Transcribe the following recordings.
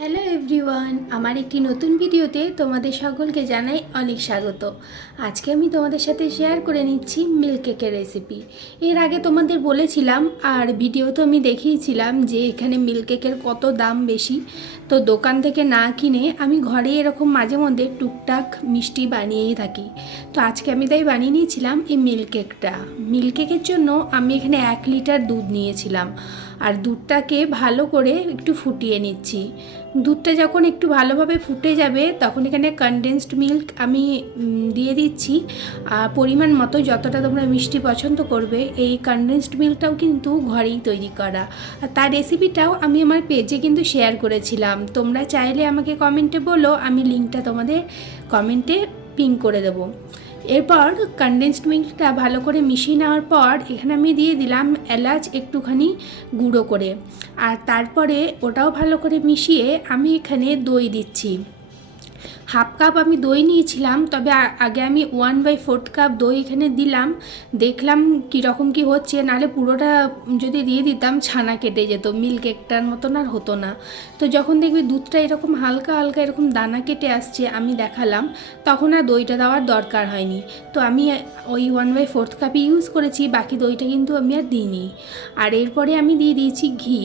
Hello everyone, আমার একটি নতুন ভিডিওতে তোমাদের সকলকে জানাই অনেক স্বাগত। আজকে আমি তোমাদের সাথে শেয়ার করে নিচ্ছি মিল্ক কেকের রেসিপি। এর আগে তোমাদের বলেছিলাম আর ভিডিও তো আমি দেখিয়েছিলাম যে এখানে মিল্ক কেকের কত দাম বেশি, তো দোকান থেকে না কিনে আমি ঘরে এরকম মাঝে মধ্যে টুকটাক মিষ্টি বানিয়েই থাকি। তো আজকে আমি তাই বানিয়ে নিয়েছিলাম এই মিল্ক কেকটা। মিল্ক কেকের জন্য আমি এখানে 1 লিটার দুধ নিয়েছিলাম, আর দুধটাকে ভালো করে একটু ফুটিয়ে নিচ্ছি। দুধটা যখন একটু ভালোভাবে ফুটে যাবে তখন এখানে কনডেন্সড মিল্ক আমি দিয়ে দিচ্ছি পরিমাণ মতো, যতটা তোমরা মিষ্টি পছন্দ করবে। এই কনডেন্সড মিল্কটাও কিন্তু ঘরেই তৈরি করা, আর তার রেসিপিটাও আমি আমার পেজে কিন্তু শেয়ার করেছিলাম। তোমরা চাইলে আমাকে কমেন্টে বলো, আমি লিঙ্কটা তোমাদের কমেন্টে পিন করে দেবো। এরপর কনডেন্সড মিল্কটা ভালো করে মিশিয়ে নেওয়ার পর এখানে আমি দিয়ে দিলাম এলাচ একটুখানি গুঁড়ো করে, আর তারপরে ওটাও ভালো করে মিশিয়ে আমি এখানে দই দিচ্ছি। 1/2 কাপ আমি দই নিয়েছিলাম, তবে আগে আমি 1/4 কাপ দই এখানে দিলাম। দেখলাম কীরকম কী হচ্ছে, নাহলে পুরোটা যদি দিয়ে দিতাম ছানা কেটে যেত, মিল্ক কেকটার মতন আর হতো না। তো যখন দেখবি দুধটা এরকম হালকা হালকা এরকম দানা কেটে আসছে আমি দেখালাম, তখন আর দইটা দেওয়ার দরকার হয়নি। তো আমি ওই 1/4 কাপই ইউজ করেছি, বাকি দইটা কিন্তু আমি আর দিইনি। আর এরপরে আমি দিয়ে দিয়েছি ঘি।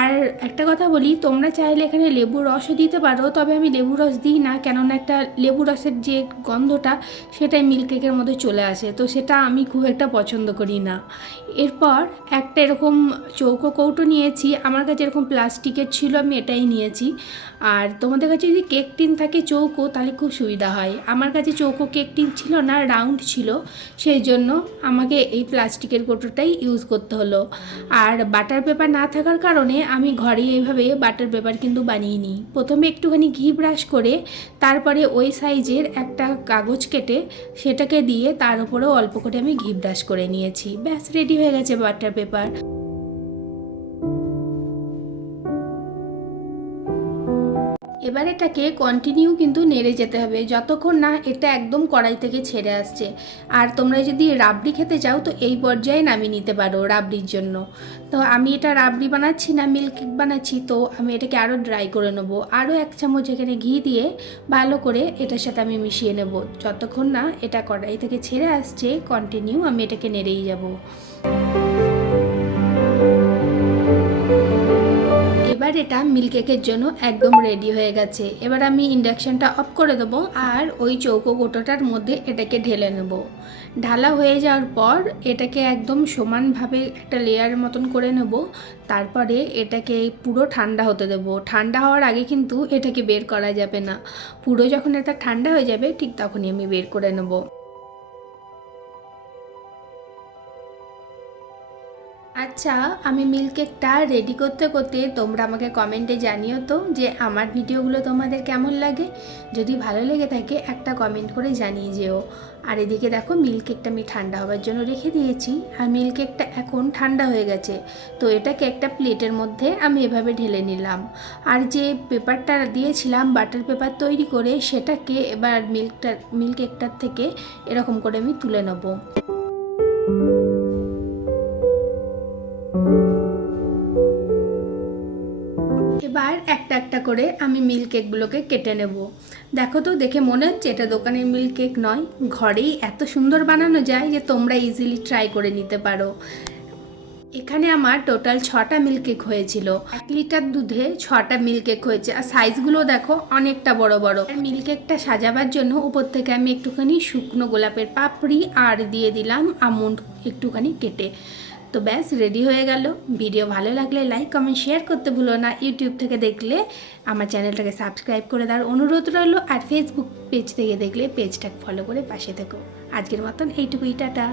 আর একটা কথা বলি, তোমরা চাইলে এখানে লেবুর রসও দিতে পারো, তবে আমি লেবুর রস দিই না, কেননা একটা লেবু রসের যে গন্ধটা সেটাই মিল্ক কেকের মধ্যে চলে আসে, তো সেটা আমি খুব একটা পছন্দ করি না। এরপর একটা এরকম চৌকো কৌটো নিয়েছি, আমার কাছে এরকম প্লাস্টিকের ছিল, আমি এটাই নিয়েছি। আর তোমাদের কাছে যদি কেক টিন থাকে চৌকো, তাহলে খুব সুবিধা হয়। আমার কাছে চৌকো কেক টিন ছিল না, রাউন্ড ছিল, সেই জন্য আমাকে এই প্লাস্টিকের কৌটোটাই ইউজ করতে হলো। আর বাটার পেপার না থাকার কারণে আমি ঘরে এইভাবে বাটার পেপার কিন্তু বানিয়ে নিই। প্রথমে একটুখানি ঘি ব্রাশ করে তারপরে ওই সাইজের একটা কাগজ কেটে সেটাকে দিয়ে তার উপরেও অল্প করে আমি ঘি ব্রাশ করে নিয়েছি। ব্যাস, রেডি হয়ে গেছে বাটার পেপার। এবার এটাকে কন্টিনিউ কিন্তু নেড়ে যেতে হবে যতক্ষণ না এটা একদম কড়াই থেকে ছেড়ে আসছে। আর তোমরা যদি রাবড়ি খেতে চাও তো এই পর্যায়ে নামিয়ে নিতে পারো রাবড়ির জন্য। তো আমি এটা রাবড়ি বানাচ্ছি না, মিল্ক কেক বানাচ্ছি, তো আমি এটাকে আরও ড্রাই করে নেবো। আরও 1 চামচ এখানে ঘি দিয়ে ভালো করে এটার সাথে আমি মিশিয়ে নেব। যতক্ষণ না এটা কড়াই থেকে ছেড়ে আসছে কন্টিনিউ আমি এটাকে নেড়েই যাব। এবার এটা মিল্ক কেকের জন্য একদম রেডি হয়ে গেছে। এবার আমি ইন্ডাকশানটা অফ করে দেবো, আর ওই চৌকো গোটাটার মধ্যে এটাকে ঢেলে নেব। ঢালা হয়ে যাওয়ার পর এটাকে একদম সমানভাবে একটা লেয়ারের মতন করে নেব। তারপরে এটাকে পুরো ঠান্ডা হতে দেবো। ঠান্ডা হওয়ার আগে কিন্তু এটাকে বের করা যাবে না, পুরো যখন এটা ঠান্ডা হয়ে যাবে ঠিক তখনই আমি বের করে নেব। আচ্ছা, আমি মিল্ক কেকটা রেডি করতে করতে তোমরা আমাকে কমেন্টে জানিও তো যে আমার ভিডিওগুলো তোমাদের কেমন লাগে। যদি ভালো লেগে থাকে একটা কমেন্ট করে জানিয়ে যেও। আর এদিকে দেখো মিল্ক কেকটা আমি ঠান্ডা হওয়ার জন্য রেখে দিয়েছি, আর মিল্ক কেকটা এখন ঠান্ডা হয়ে গেছে। তো এটাকে একটা প্লেটের মধ্যে আমি এভাবে ঢেলে নিলাম। আর যে পেপারটা দিয়েছিলাম বাটার পেপার তৈরি করে, সেটাকে এবার মিল্ক কেকটার থেকে এরকম করে আমি তুলে নেবো। এবার একটা একটা করে আমি মিল্ক কেকগুলোকে কেটে নেব। দেখো তো, দেখে মনে হচ্ছে এটা দোকানের মিল্ক কেক নয়, ঘরেই এত সুন্দর বানানো যায় যে তোমরা ইজিলি ট্রাই করে নিতে পারো। এখানে আমার টোটাল 6টা মিল্ক কেক হয়েছিল। 1 লিটার দুধে 6টা মিল্ক কেক হয়েছে, আর সাইজগুলো দেখো অনেকটা বড় বড়। আর মিল্ক কেকটা সাজাবার জন্য উপর থেকে আমি একটুখানি শুকনো গোলাপের পাপড়ি আর দিয়ে দিলাম আমন্ড একটুখানি কেটে। তো ব্যাস, রেডি হয়ে গেল। ভিডিও ভালো লাগলে লাইক কমেন্ট শেয়ার করতে ভুলো না। ইউটিউব থেকে দেখলে আমার চ্যানেলটাকে সাবস্ক্রাইব করে দেওয়ার অনুরোধ রইল, আর ফেসবুক পেজ থেকে দেখলে পেজটাকে ফলো করে পাশে থেকো। আজকের মতন এইটুকুই, টাটা।